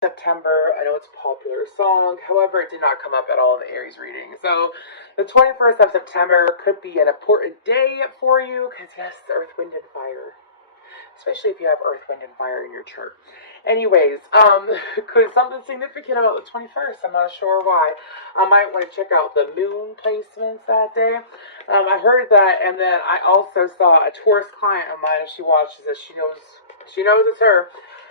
September. I know it's a popular song, however, it did not come up at all in the Aries reading. So, the 21st of September could be an important day for you because, yes, Earth, Wind, and Fire. Especially if you have Earth, Wind, and Fire in your chart. Anyways, could something significant about the 21st? I'm not sure why. I might want to check out the moon placements that day. I heard that, and then I also saw a Taurus client of mine. If she watches this, she knows it's her.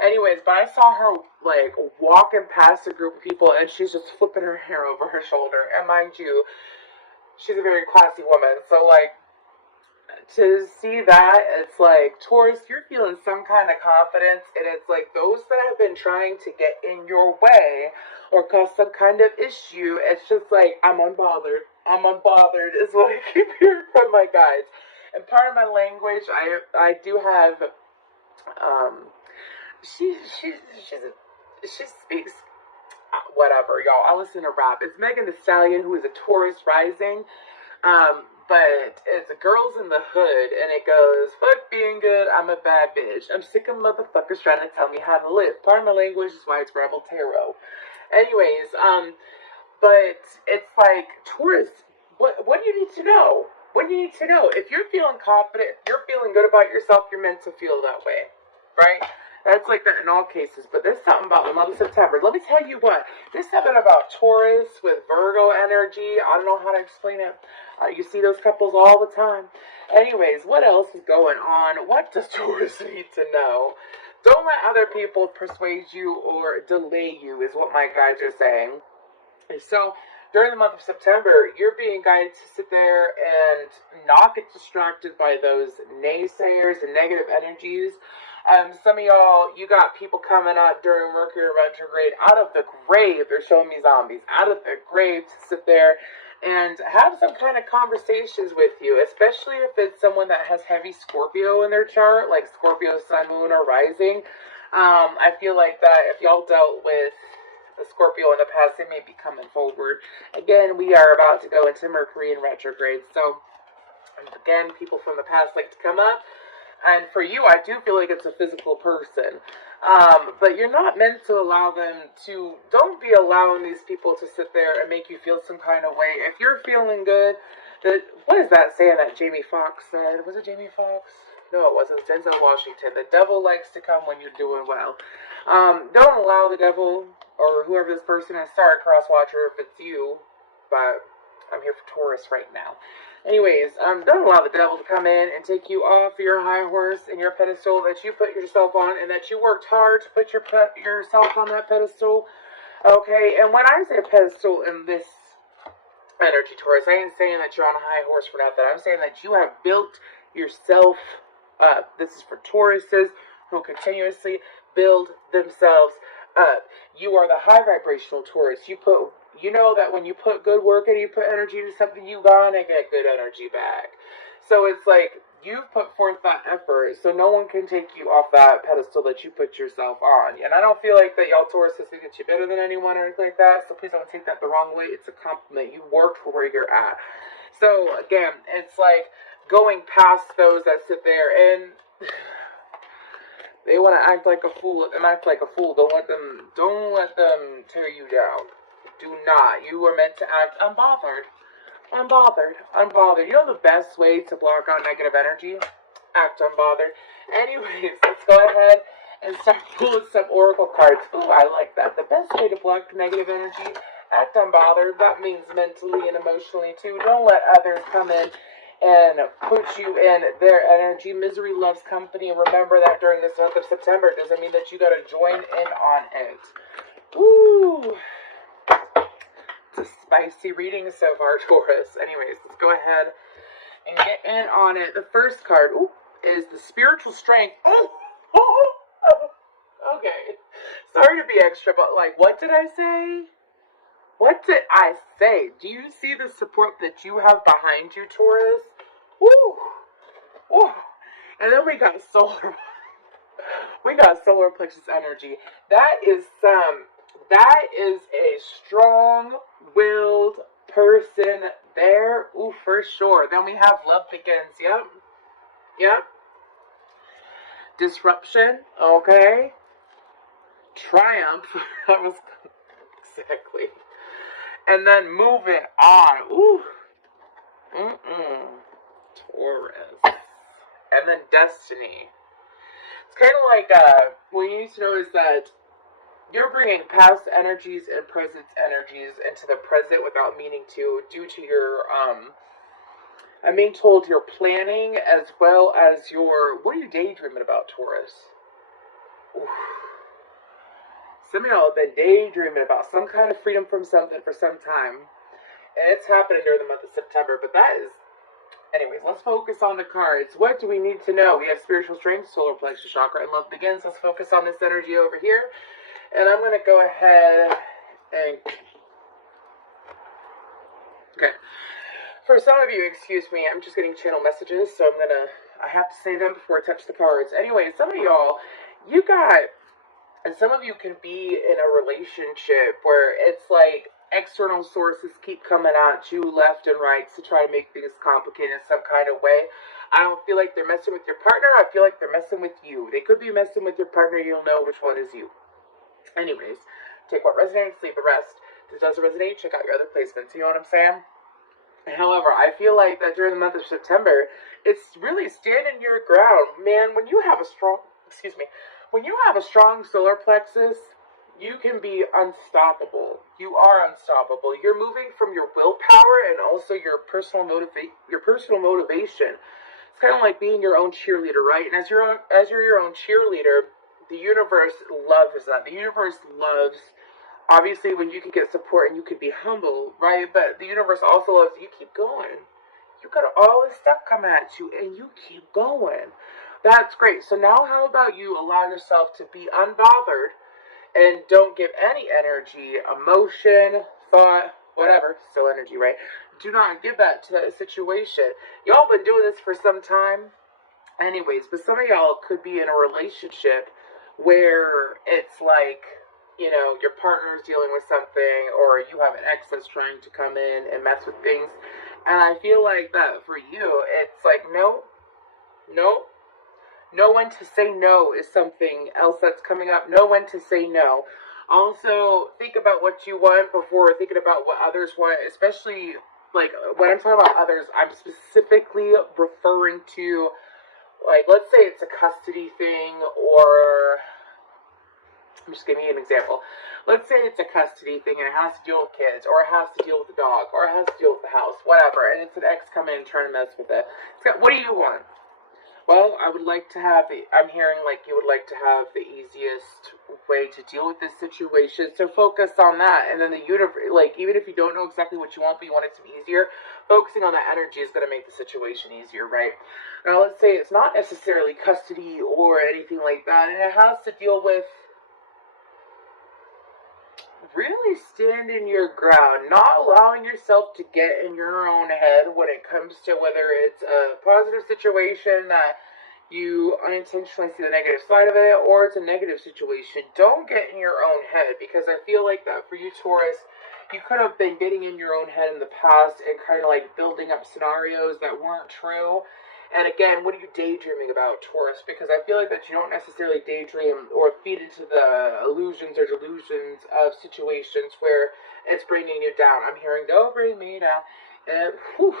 Anyways, but I saw her like walking past a group of people, and she's just flipping her hair over her shoulder. And mind you, she's a very classy woman, so like to see that, it's like, Taurus, you're feeling some kind of confidence, and it's like those that have been trying to get in your way or cause some kind of issue, it's just like, I'm unbothered. I'm unbothered, is what I keep hearing from my guides. And part of my language, I do have, she, she, she speaks, whatever, y'all. I listen to rap. It's Megan Thee Stallion, who is a Taurus rising. But it's Girls in the Hood, and it goes, fuck being good, I'm a bad bitch. I'm sick of motherfuckers trying to tell me how to live. Part of my language is why it's Rebel Tarot. Anyways, but it's like, Taurus, what do you need to know? What do you need to know? If you're feeling confident, if you're feeling good about yourself, you're meant to feel that way, right? That's like that in all cases, but there's something about the month of September. Let me tell you what, there's something about Taurus with Virgo energy. I don't know how to explain it. You see those couples all the time. Anyways, what else is going on? What does Taurus need to know? Don't let other people persuade you or delay you, is what my guides are saying. So, during the month of September, you're being guided to sit there and not get distracted by those naysayers and negative energies. Some of y'all, you got people coming up during Mercury retrograde out of the grave. They're showing me zombies out of the grave to sit there and have some kind of conversations with you, especially if it's someone that has heavy Scorpio in their chart, like Scorpio, Sun, Moon, or Rising. I feel like that if y'all dealt with a Scorpio in the past, they may be coming forward. Again, we are about to go into Mercury in retrograde, so again, people from the past like to come up. And for you, I do feel like it's a physical person. But you're not meant to allow them to, don't be allowing these people to sit there and make you feel some kind of way. If you're feeling good, what is that saying that Jamie Foxx said? Was it Jamie Foxx? No, it wasn't. It was Denzel Washington. The devil likes to come when you're doing well. Don't allow the devil, or whoever this person is, sorry, cross-watcher, if it's you, but I'm here for Taurus right now. Anyways, don't allow the devil to come in and take you off your high horse and your pedestal that you put yourself on and that you worked hard to put yourself on that pedestal. Okay, and when I say pedestal in this energy, Taurus, I ain't saying that you're on a high horse for nothing. I'm saying that you have built yourself up. This is for Tauruses who continuously build themselves up. You are the high vibrational Taurus. You know that when you put good work and you put energy into something, you gonna get good energy back. So it's like, you've put forth that effort, so no one can take you off that pedestal that you put yourself on. And I don't feel like that y'all Tauruses think that you're better than anyone or anything like that, so please don't take that the wrong way. It's a compliment. You worked for where you're at. So again, it's like going past those that sit there and they want to act like a fool. Let them act like a fool. Don't let them tear you down. Do not. You were meant to act unbothered. Unbothered. You know the best way to block out negative energy? Act unbothered. Anyways, let's go ahead and start pulling some oracle cards. Ooh, I like that. The best way to block negative energy? Act unbothered. That means mentally and emotionally too. Don't let others come in and put you in their energy. Misery loves company. Remember that during this month of September. It doesn't mean that you gotta join in on it. Ooh. It's a spicy reading so far, Taurus. Anyways, let's go ahead and get in on it. The first card is the spiritual strength. Okay. Sorry to be extra, but like, what did I say? What did I say? Do you see the support that you have behind you, Taurus? Woo! Woo! And then we got solar. We got solar plexus energy. That is a strong-willed person there. Ooh, for sure. Then we have love begins. Yep. Disruption. Okay. triumph. That was exactly. And then moving on. Ooh. Taurus. And then destiny. It's kind of like, what you need to know is that you're bringing past energies and present energies into the present without meaning to, due to your, I'm being told your planning as well as your, what are you daydreaming about, Taurus? Oof. Some of y'all have been daydreaming about some kind of freedom from something for some time. And it's happening during the month of September. But that is, anyways, let's focus on the cards. What do we need to know? We have spiritual strength, solar plexus chakra, and love begins. Let's focus on this energy over here. And I'm going to go ahead and... Okay. For some of you, excuse me, I'm just getting channel messages, so I have to say them before I touch the cards. Anyway, some of y'all, and some of you can be in a relationship where it's like external sources keep coming at you left and right to try to make things complicated in some kind of way. I don't feel like they're messing with your partner. I feel like they're messing with you. They could be messing with your partner. You'll know which one is you. Anyways, take what resonates, leave the rest. If it doesn't resonate, check out your other placements. You know what I'm saying? However, I feel like that during the month of September, it's really standing your ground. Man, when you have a strong, when you have a strong solar plexus, you can be unstoppable. You are unstoppable. You're moving from your willpower and also your personal motivation. It's kind of like being your own cheerleader, right? And as you're your own cheerleader, the universe loves that. The universe loves, obviously, when you can get support and you can be humble, right? But the universe also loves you keep going. You got all this stuff coming at you and you keep going. That's great. So now how about you allow yourself to be unbothered and don't give any energy, emotion, thought, whatever, still energy, right? Do not give that to that situation. Y'all been doing this for some time. Anyways, but some of y'all could be in a relationship where it's like, you know, your partner's dealing with something, or you have an ex that's trying to come in and mess with things. And I feel like that for you, it's like, no. Know when to say no is something else that's coming up. Know when to say no. Also, think about what you want before thinking about what others want, especially, like, when I'm talking about others, I'm specifically referring to, like, let's say it's a custody thing, or, I'm just giving you an example. Let's say it's a custody thing and it has to deal with kids, or it has to deal with the dog, or it has to deal with the house, whatever, and it's an ex coming in and trying to mess with it. What do you want? Well, I would like to have, I'm hearing like you would like to have the easiest way to deal with this situation, so focus on that, and then the universe, like, even if you don't know exactly what you want, but you want it to be easier, focusing on that energy is going to make the situation easier, right? Now, let's say it's not necessarily custody or anything like that, and it has to deal with really standing your ground, not allowing yourself to get in your own head when it comes to whether it's a positive situation that you unintentionally see the negative side of it, or it's a negative situation. Don't get in your own head, because I feel like that for you, Taurus, you could have been getting in your own head in the past and kind of like building up scenarios that weren't true. And again, what are you daydreaming about, Taurus? Because I feel like that you don't necessarily daydream or feed into the illusions or delusions of situations where it's bringing you down. I'm hearing, don't bring me down. And, whew.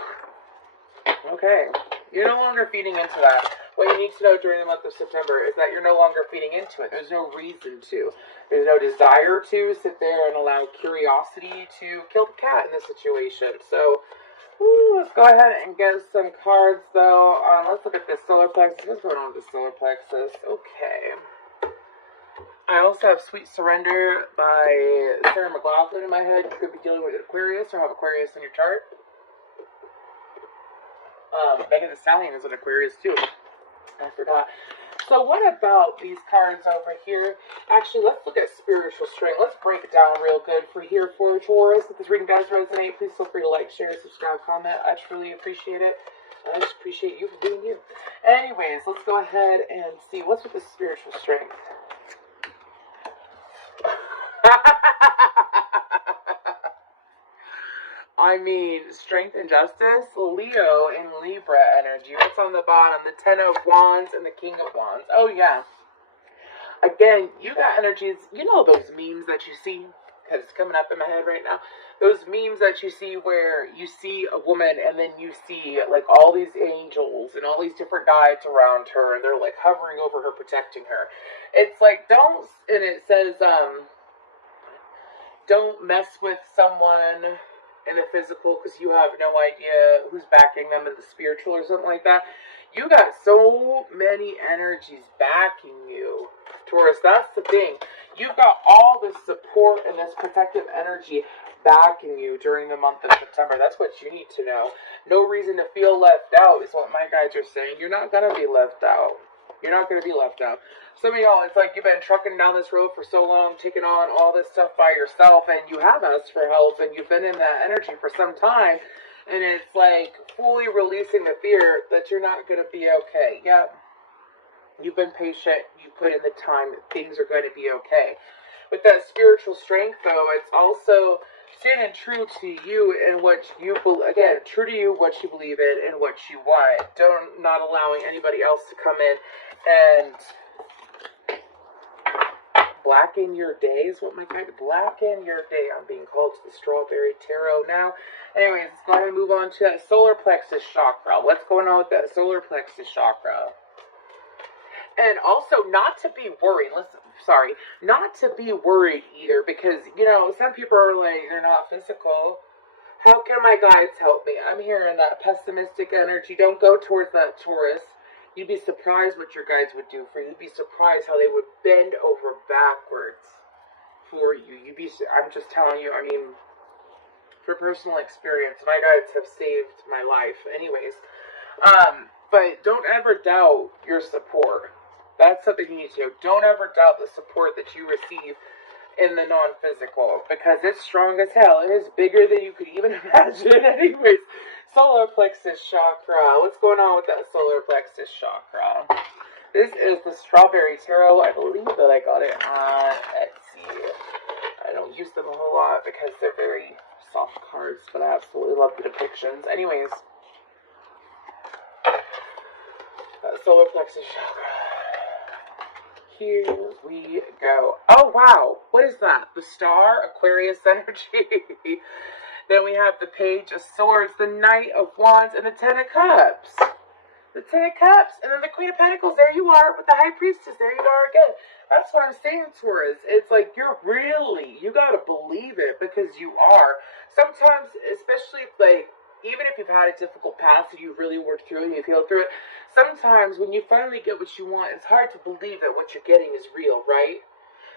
Okay. You're no longer feeding into that. What you need to know during the month of September is that you're no longer feeding into it. There's no reason to. There's no desire to sit there and allow curiosity to kill the cat in this situation. So, let's go ahead and get some cards, though. Let's look at this solar plexus. What's going on with the solar plexus? Okay. I also have Sweet Surrender by Sarah McLachlan in my head. You could be dealing with Aquarius or have Aquarius in your chart. Megan Thee Stallion is an Aquarius, too. I forgot. So what about these cards over here? Actually, let's look at spiritual strength. Let's break it down real good for here for Taurus. If this reading does resonate, please feel free to like, share, subscribe, comment. I truly appreciate it. I just appreciate you for being you. Anyways, let's go ahead and see what's with the spiritual strength. I mean, strength and justice, Leo and Libra energy. What's on the bottom? The Ten of Wands and the King of Wands. Oh, yeah. Again, you got energies, you know those memes that you see, because it's coming up in my head right now. Those memes that you see where you see a woman and then you see like all these angels and all these different guides around her and they're like hovering over her, protecting her. It's like, don't, and it says, don't mess with someone in the physical because you have no idea who's backing them in the spiritual or something like that. You got so many energies backing you, Taurus. That's the thing. You've got all this support and this protective energy backing you during the month of September. That's what you need to know. No reason to feel left out is what my guides are saying. You're not going to be left out. You're not going to be left out. Some of y'all, it's like you've been trucking down this road for so long, taking on all this stuff by yourself, and you have asked for help, and you've been in that energy for some time, and it's like fully releasing the fear that you're not going to be okay. Yep. You've been patient, you put in the time, things are going to be okay. With that spiritual strength, though, it's also standing true to you and what you believe. Again, true to you, what you believe in, and what you want. Not allowing anybody else to come in and blacken your day is what my guide. Blacken your day. I'm being called to the Strawberry Tarot now. Anyways, let's go ahead and move on to that solar plexus chakra. What's going on with that solar plexus chakra? And also, not to be worried. Not to be worried either, because, you know, some people are like, they're not physical. How can my guides help me? I'm hearing that pessimistic energy. Don't go towards that, Taurus. You'd be surprised what your guides would do for you. You'd be surprised how they would bend over backwards for you. I'm just telling you, I mean, for personal experience, my guides have saved my life. Anyways, but don't ever doubt your support. That's something you need to know. Don't ever doubt the support that you receive in the non-physical, because it's strong as hell. It is bigger than you could even imagine. Anyways, solar plexus chakra. What's going on with that solar plexus chakra? This is the Strawberry Tarot. I believe that I got it on Etsy. I don't use them a whole lot because they're very soft cards, but I absolutely love the depictions. Anyways, solar plexus chakra. Here we go. Oh, wow. What is that? The star, Aquarius energy. Then we have the Page of Swords, the Knight of Wands, and the Ten of Cups. The Ten of Cups, and then the Queen of Pentacles. There you are with the High Priestess. There you are again. That's what I'm saying, Taurus. It's like you got to believe it, because you are. Sometimes, especially even if you've had a difficult past and you really worked through it and you feel through it, sometimes when you finally get what you want, it's hard to believe that what you're getting is real, right?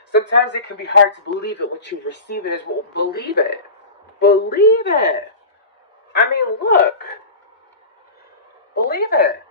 Sometimes it can be hard to believe that what you receive is well. Believe it. Believe it. I mean, look. Believe it.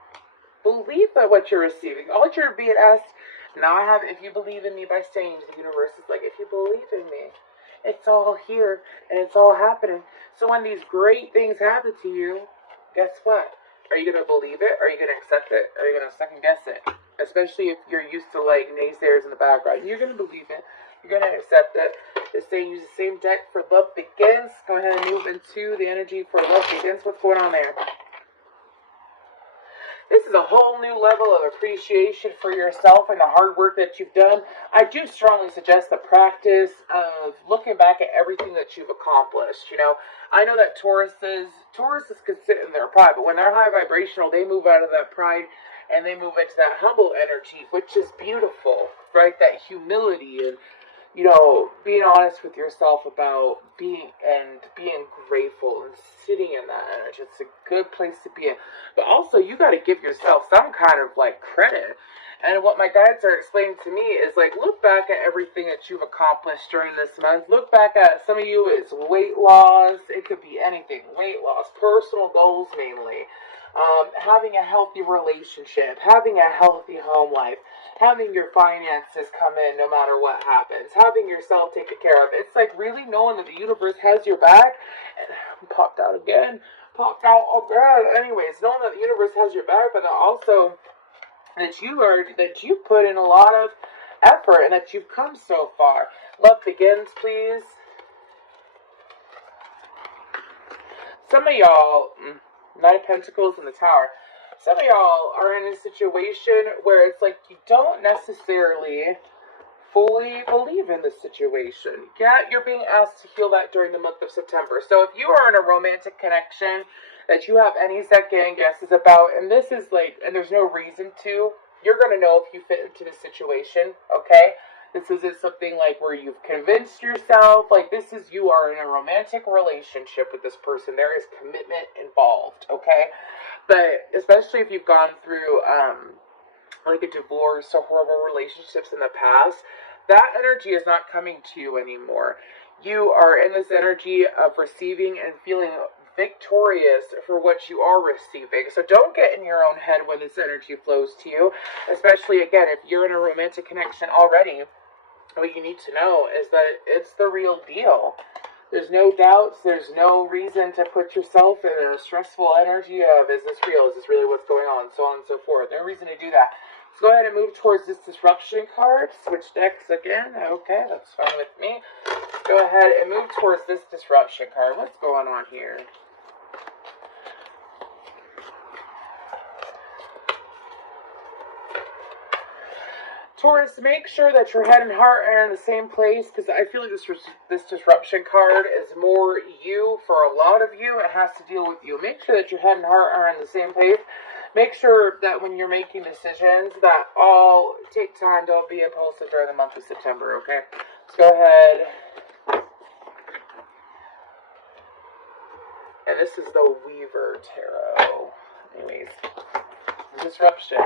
Believe that what you're receiving. All you're being asked, now I have, if you believe in me by saying to the universe, it's like, if you believe in me, it's all here and it's all happening. So when these great things happen to you, guess what? Are you going to believe it? Are you going to accept it? Are you going to second guess it? Especially if you're used to like naysayers in the background. You're going to believe it. You're going to accept it. It's saying use the same deck for Love Begins. Go ahead and move into the energy for Love Begins. What's going on there? This is a whole new level of appreciation for yourself and the hard work that you've done. I do strongly suggest the practice of looking back at everything that you've accomplished. You know, I know that Tauruses can sit in their pride, but when they're high vibrational, they move out of that pride and they move into that humble energy, which is beautiful, right? That humility and, you know, being honest with yourself about being grateful and sitting in that energy. It's a good place to be in. But also, you got to give yourself some kind of, like, credit. And what my guides are explaining to me is, like, look back at everything that you've accomplished during this month. Look back at, some of you, it's weight loss. It could be anything. Weight loss, personal goals mainly. Having a healthy relationship, having a healthy home life, having your finances come in no matter what happens, having yourself taken care of. It's like really knowing that the universe has your back. And popped out again. Anyways, knowing that the universe has your back, but also that you put in a lot of effort and that you've come so far. Love Begins, please. Some of y'all, Knight of Pentacles and the Tower. Some of y'all are in a situation where it's like you don't necessarily fully believe in the situation. Yeah, you're being asked to heal that during the month of September. So if you are in a romantic connection that you have any second guesses about, and this is like, and there's no reason to, you're going to know if you fit into the situation, okay? This isn't something like where you've convinced yourself, like this is, you are in a romantic relationship with this person. There is commitment involved, okay? But especially if you've gone through, like a divorce or horrible relationships in the past, that energy is not coming to you anymore. You are in this energy of receiving and feeling victorious for what you are receiving. So don't get in your own head when this energy flows to you, especially again, if you're in a romantic connection already. What you need to know is that it's the real deal. There's no doubts. There's no reason to put yourself in a stressful energy of, is this real? Is this really what's going on? So on and so forth. No reason to do that. Let's go ahead and move towards this disruption card. Switch decks again. Okay, that's fine with me. Let's go ahead and move towards this disruption card. What's going on here? Taurus, make sure that your head and heart are in the same place, because I feel like this disruption card is more you. For a lot of you, it has to deal with you. Make sure that your head and heart are in the same place. Make sure that when you're making decisions, that all take time. Don't be impulsive during the month of September, okay? Let's go ahead. And this is the Weaver Tarot. Anyways, disruption.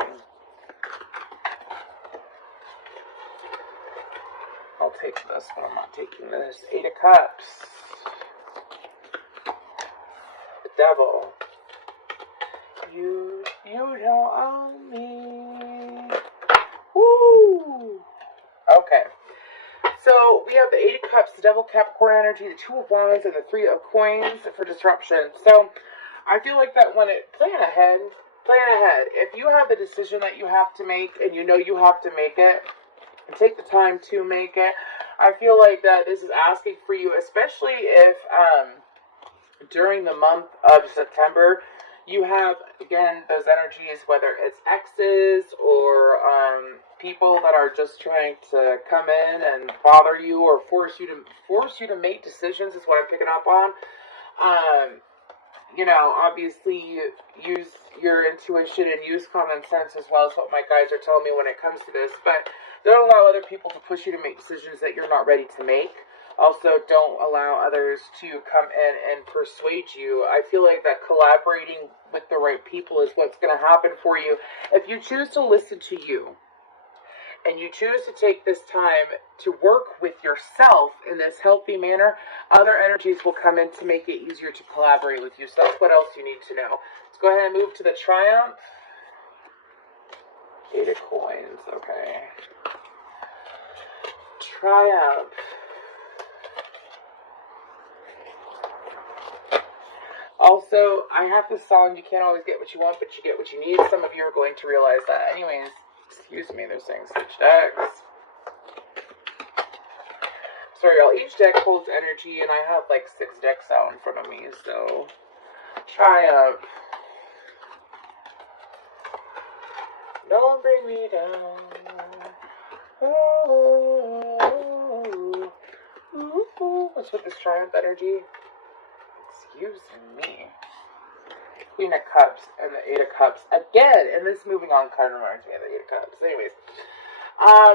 I'll take this, but I'm not taking this. 8 of Cups. The Devil. You don't own me. Woo! Okay. So we have the 8 of Cups, the Devil, Capricorn energy, the 2 of Wands, and the 3 of Coins for disruption. So I feel like that when plan ahead. If you have the decision that you have to make, and you know you have to make it, and take the time to make it, I feel like that this is asking for you, especially if during the month of September, you have, again, those energies, whether it's exes or people that are just trying to come in and bother you or force you to make decisions is what I'm picking up on. You know, obviously use your intuition and use common sense as well as what my guides are telling me when it comes to this, but don't allow other people to push you to make decisions that you're not ready to make. Also, don't allow others to come in and persuade you. I feel like that collaborating with the right people is what's going to happen for you. If you choose to listen to you, and you choose to take this time to work with yourself in this healthy manner, other energies will come in to make it easier to collaborate with you. So that's what else you need to know. Let's go ahead and move to the Triumph. 8 of Coins, okay. Triumph. Also, I have this song, you can't always get what you want, but you get what you need. Some of you are going to realize that. Anyways, excuse me, they're saying switch decks. Sorry, y'all, each deck holds energy, and I have like 6 decks out in front of me, so Triumph. Don't bring me down. Ooh. Ooh. What's with this Triumph energy? Excuse me. Queen of Cups and the 8 of Cups. Again, and this moving on card reminds me of the 8 of Cups. Anyways.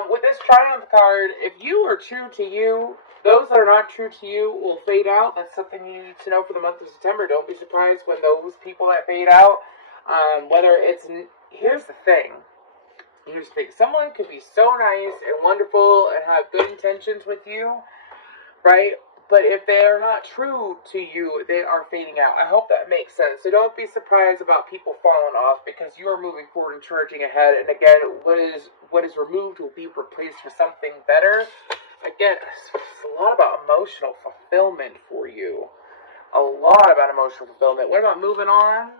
With this Triumph card, if you are true to you, those that are not true to you will fade out. That's something you need to know for the month of September. Don't be surprised when those people that fade out, whether it's... Here's the thing. Someone could be so nice and wonderful and have good intentions with you, right? But if they are not true to you, they are fading out. I hope that makes sense. So don't be surprised about people falling off, because you are moving forward and charging ahead. And again, what is removed will be replaced with something better. Again, it's a lot about emotional fulfillment for you. A lot about emotional fulfillment. What about moving on?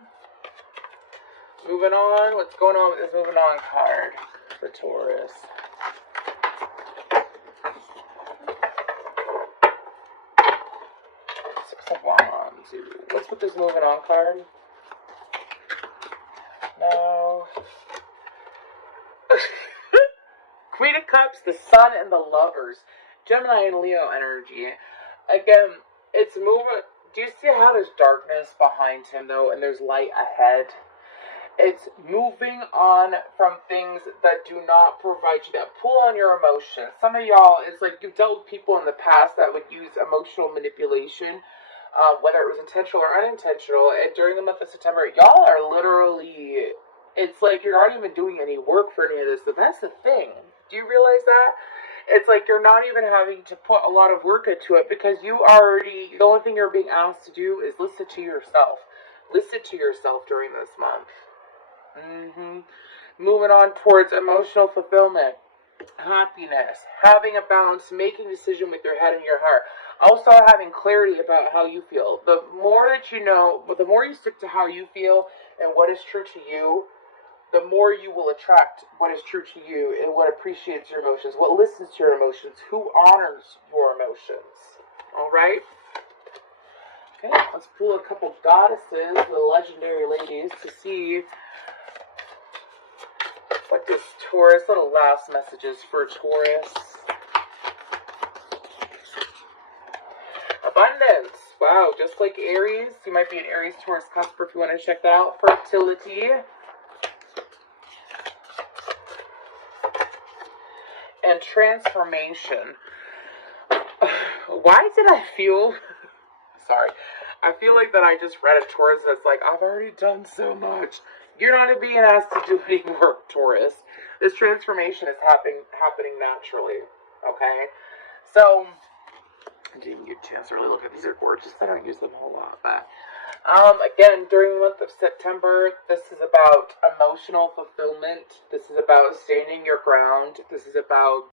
Moving on. What's going on with this moving on card for Taurus? What's with this moving on card? No. Queen of Cups, the Sun, and the Lovers. Gemini and Leo energy. Again, it's moving. Do you see how there's darkness behind him, though, and there's light ahead? It's moving on from things that do not provide you, that pull on your emotions. Some of y'all, it's like you've dealt with people in the past that would use emotional manipulation, whether it was intentional or unintentional. And during the month of September, y'all are literally, it's like you're not even doing any work for any of this. But that's the thing. Do you realize that? It's like you're not even having to put a lot of work into it because you already, the only thing you're being asked to do is listen to yourself. Listen to yourself during this month. Moving on towards emotional fulfillment, happiness, having a balance, making a decision with your head and your heart. Also having clarity about how you feel. The more that you know, the more you stick to how you feel and what is true to you, the more you will attract what is true to you and what appreciates your emotions, what listens to your emotions, who honors your emotions. Alright? Okay, let's pull a couple goddesses, the legendary ladies, to see what does Taurus, little last messages for Taurus. Abundance. Wow, just like Aries. You might be an Aries Taurus cusp if you want to check that out. Fertility. And transformation. Why did I feel... Sorry. I feel like that I just read a Taurus that's like, I've already done so much. You're not being asked to do any work, Taurus. This transformation is happening naturally. Okay? So, I didn't get a chance to really look at these. Are gorgeous. I don't use them a whole lot. But, again, during the month of September, this is about emotional fulfillment. This is about standing your ground. This is about